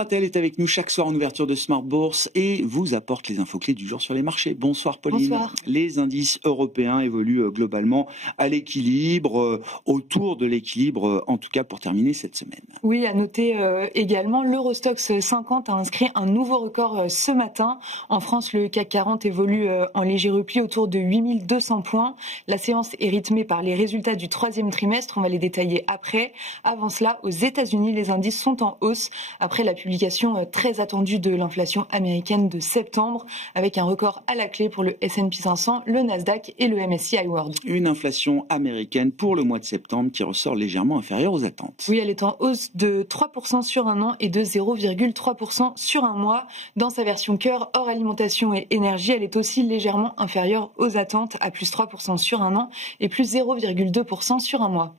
Gratel est avec nous chaque soir en ouverture de Smart Bourse et vous apporte les infos clés du jour sur les marchés. Bonsoir Pauline. Bonsoir. Les indices européens évoluent globalement à l'équilibre, autour de l'équilibre en tout cas pour terminer cette semaine. Oui, à noter également, l'Eurostoxx 50 a inscrit un nouveau record ce matin. En France, le CAC 40 évolue en léger repli autour de 8200 points. La séance est rythmée par les résultats du troisième trimestre, on va les détailler après. Avant cela, aux États-Unis, les indices sont en hausse après la publication très attendue de l'inflation américaine de septembre, avec un record à la clé pour le S&P 500, le Nasdaq et le MSCI World. Une inflation américaine pour le mois de septembre qui ressort légèrement inférieure aux attentes. Oui, elle est en hausse de 3% sur un an et de 0,3% sur un mois. Dans sa version cœur, hors alimentation et énergie, elle est aussi légèrement inférieure aux attentes, à plus 3% sur un an et plus 0,2% sur un mois.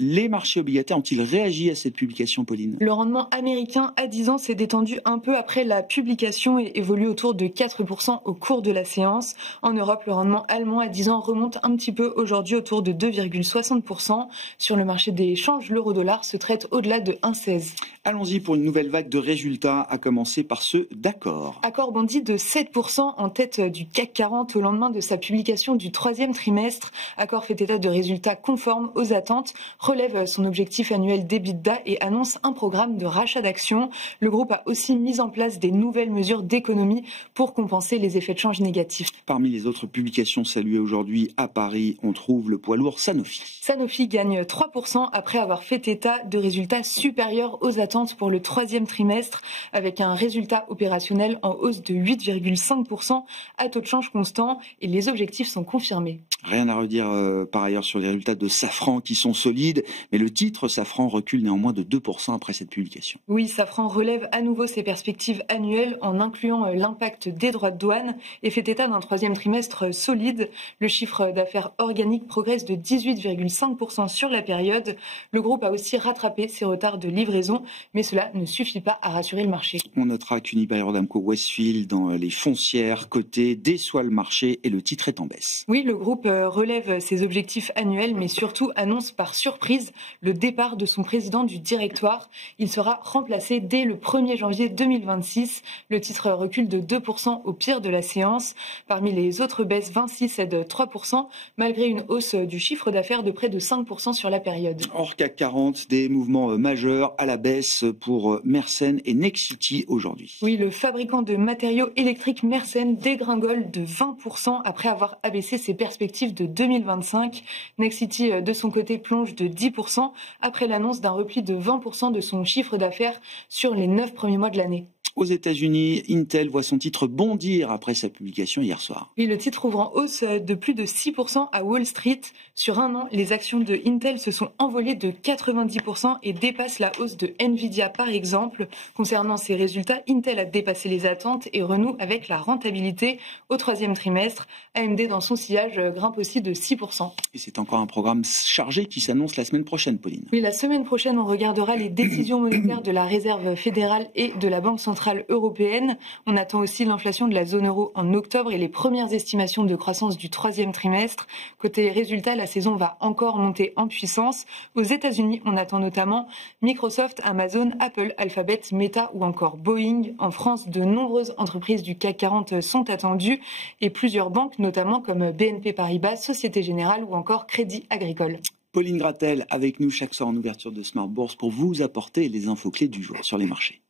Les marchés obligataires ont-ils réagi à cette publication, Pauline ? Le rendement américain à 10 ans s'est détendu un peu après la publication et évolue autour de 4% au cours de la séance. En Europe, le rendement allemand à 10 ans remonte un petit peu aujourd'hui autour de 2,60%. Sur le marché des changes, l'euro-dollar se traite au-delà de 1,16. Allons-y pour une nouvelle vague de résultats, à commencer par ceux d'Accor. Accor bondit de 7% en tête du CAC 40 au lendemain de sa publication du troisième trimestre. Accor fait état de résultats conformes aux attentes, relève son objectif annuel d'EBITDA et annonce un programme de rachat d'actions. Le groupe a aussi mis en place des nouvelles mesures d'économie pour compenser les effets de change négatifs. Parmi les autres publications saluées aujourd'hui à Paris, on trouve le poids lourd Sanofi. Sanofi gagne 3% après avoir fait état de résultats supérieurs aux attentes pour le troisième trimestre, avec un résultat opérationnel en hausse de 8,5% à taux de change constant, et les objectifs sont confirmés. Rien à redire par ailleurs sur les résultats de Safran qui sont solides, mais le titre Safran recule néanmoins de 2% après cette publication. Oui, Safran relève à nouveau ses perspectives annuelles en incluant l'impact des droits de douane et fait état d'un troisième trimestre solide. Le chiffre d'affaires organique progresse de 18,5% sur la période. Le groupe a aussi rattrapé ses retards de livraison, mais cela ne suffit pas à rassurer le marché. On notera qu'Unibail-Rodamco Westfield dans les foncières cotées déçoit le marché et le titre est en baisse. Oui, le groupe relève ses objectifs annuels, mais surtout annonce par surprise le départ de son président du directoire. Il sera remplacé dès le 1er janvier 2026. Le titre recule de 2% au pire de la séance. Parmi les autres baisses, Vinci cède 3%, malgré une hausse du chiffre d'affaires de près de 5% sur la période. Hors CAC 40, des mouvements majeurs à la baisse pour Mersen et Nexity aujourd'hui. Oui, le fabricant de matériaux électriques Mersen dégringole de 20% après avoir abaissé ses perspectives de 2025. Nexity, de son côté, plonge de 10% après l'annonce d'un repli de 20% de son chiffre d'affaires sur les 9 premiers mois de l'année. Aux États-Unis, Intel voit son titre bondir après sa publication hier soir. Oui, le titre ouvre en hausse de plus de 6% à Wall Street. Sur un an, les actions de Intel se sont envolées de 90% et dépassent la hausse de Nvidia par exemple. Concernant ses résultats, Intel a dépassé les attentes et renoue avec la rentabilité au troisième trimestre. AMD, dans son sillage, grimpe aussi de 6%. Et c'est encore un programme chargé qui s'annonce la semaine prochaine, Pauline. Oui, la semaine prochaine, on regardera les décisions monétaires de la Réserve fédérale et de la Banque centrale européenne. On attend aussi l'inflation de la zone euro en octobre et les premières estimations de croissance du troisième trimestre. Côté résultats, la saison va encore monter en puissance. Aux États-Unis, on attend notamment Microsoft, Amazon, Apple, Alphabet, Meta ou encore Boeing. En France, de nombreuses entreprises du CAC 40 sont attendues et plusieurs banques, notamment comme BNP Paribas, Société Générale ou encore Crédit Agricole. Pauline Gratel avec nous chaque soir en ouverture de Smart Bourse pour vous apporter les infos clés du jour sur les marchés.